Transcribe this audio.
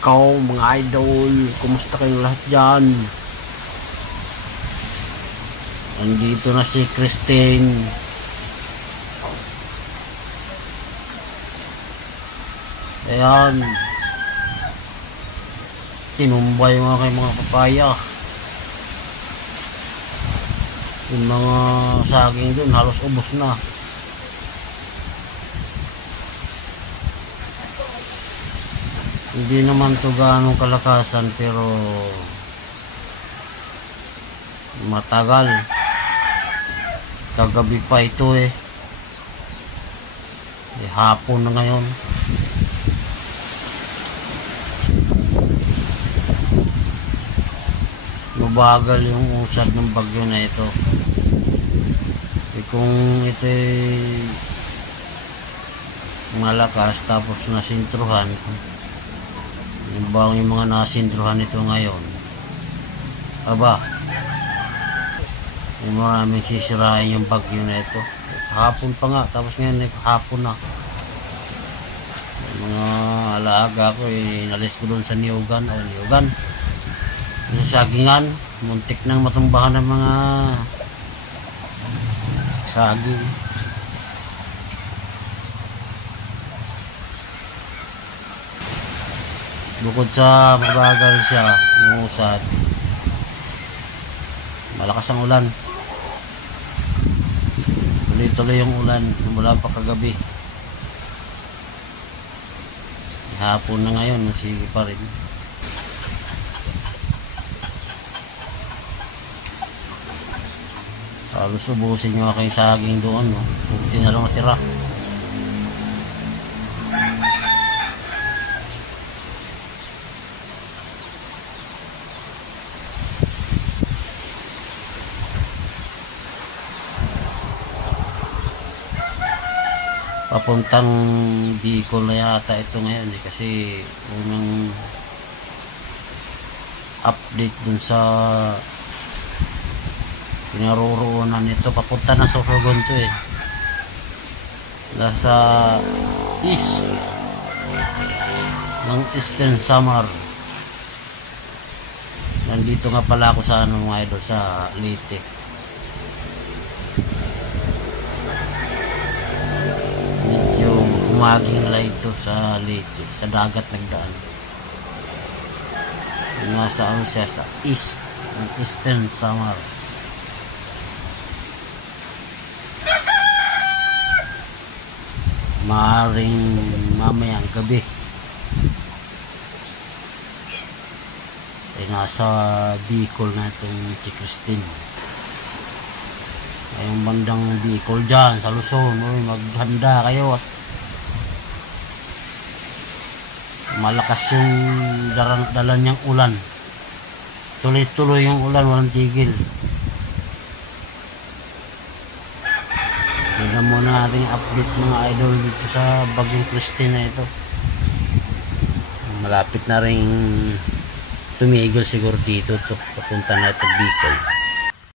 Ikaw mga idol, kumusta kayong lahat dyan? Nandito na si Christine. Ayan, tinumbay mga kay mga papaya. Yung mga saging dun halos ubos na. Hindi naman to gaano kalakasan pero matagal. Kagabi pa ito hapon na ngayon. Mabagal yung usad ng bagyo na ito. Kung ito malakas tapos nasintruhan, yung mga nasintruhan ito ngayon, aba, yung maraming sisirain yung bagyo na ito. Hapon pa nga, tapos ngayon hapon na. Yung mga alaga ko inalis ko doon sa niyugan yung sagingan, muntik nang matumbahan ng mga saging. Bukod sa mabagal siya, umusad, malakas ang ulan. Tuloy-tuloy yung ulan mula pa kagabi. Hapon na ngayon, sige pa rin. Halos ubusin nyo aking saging doon, no? Kunti na lang natira. Papuntang Bicol na yata ito ngayon kasi unang update dun sa pinaroroonan nito, papunta na sa Sorsogon to nasa east ng Eastern Samar. Nandito nga pala ako sa mga idol, sa Leyte. Medyo humaging light to sa Leyte, sa dagat nagdaan. Nasa siya sa east ng Eastern Samar. Maaring mamayang gabi nasa Bicol na itong si Christine. Yung bandang Bicol dyan sa Luzon, maghanda kayo at malakas yung dala niyang ulan. Tuloy-tuloy yung ulan, walang tigil. Tignan muna natin yung update mga idol dito sa bagyong Christine na ito. Malapit na rin tumigil siguro dito, papunta na ito Bicol.